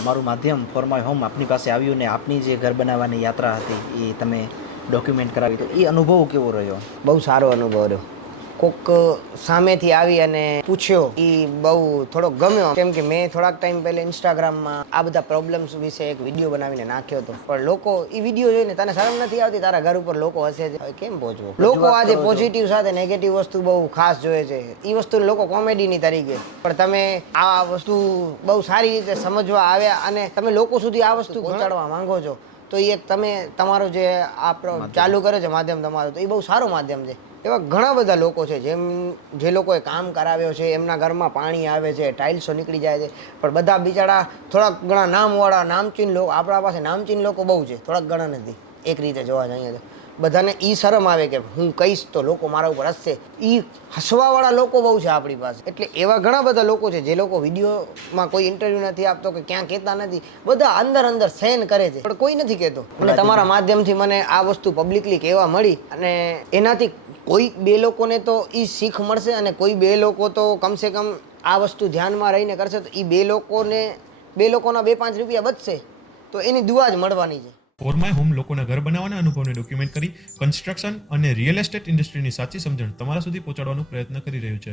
અમારું માધ્યમ for my home આપની પાસે આવ્યું ને આપની જે ઘર બનાવવાની યાત્રા હતી એ તમે ડોક્યુમેન્ટ કરાવી, તો એ અનુભવ કેવો રહ્યો? બહુ સારો અનુભવ રહ્યો. કોક સામેથી આવી અને પૂછ્યો એ બહુ થોડોક ગમ્યો, કેમ કે મેં થોડાક ટાઈમ પહેલા ઇન્સ્ટાગ્રામમાં આ બધા પ્રોબ્લેમ્સ વિશે એક વિડીયો બનાવીને નાખ્યો હતો. પણ લોકો એ વિડીયો જોઈને તને શરમ નથી આવતી? તારા ઘર ઉપર લોકો હશે જ, કેમ પહોંચવું? લોકો આજે પોઝિટિવ સાથે નેગેટિવ વસ્તુ બહુ ખાસ જોઈએ છે. એ વસ્તુ લોકો કોમેડીની તરીકે, પણ તમે આ વસ્તુ બહુ સારી રીતે સમજવા આવ્યા અને તમે લોકો સુધી આ વસ્તુ પહોંચાડવા માંગો છો, તો એ એક તમે તમારો જે આ ચાલુ કરે છે માધ્યમ તમારું, તો એ બહુ સારો માધ્યમ છે. એવા ઘણા બધા લોકો છે જે લોકોએ કામ કરાવ્યો છે, એમના ઘરમાં પાણી આવે છે, ટાઇલ્સો નીકળી જાય છે, પણ બધા બિચારા થોડાક ઘણા નામવાળા નામચીન લોકો, આપણા પાસે નામચીન લોકો બહુ છે, થોડાક ઘણા નથી. એક રીતે જોવા જઈએ તો બધાને એ શરમ આવે કે હું કહીશ તો લોકો મારા ઉપર હસશે. એ હસવાવાળા લોકો બહુ છે આપણી પાસે. એટલે એવા ઘણા બધા લોકો છે જે લોકો વિડીયોમાં કોઈ ઇન્ટરવ્યૂ નથી આપતો કે ક્યાં કહેતા નથી, બધા અંદર અંદર સહેન કરે છે, પણ કોઈ નથી કહેતો. અને તમારા માધ્યમથી મને આ વસ્તુ પબ્લિકલી કહેવા મળી, અને એનાથી કોઈ બે લોકોને તો એ શીખ મળશે, અને કોઈ બે લોકો તો કમસે કમ આ વસ્તુ ધ્યાનમાં રહીને કરશે, તો એ બે લોકોના 2-5 રૂપિયા બચશે, તો એની દુઆ જ મળવાની છે. ફોર માય હોમ લોકોના ઘર બનાવવાના અનુભવને ડોક્યુમેન્ટ કરી કન્સ્ટ્રક્શન અને રિયલ એસ્ટેટ ઇન્ડસ્ટ્રીની સાચી સમજણ તમારા સુધી પહોંચાડવાનો પ્રયત્ન કરી રહ્યું છે.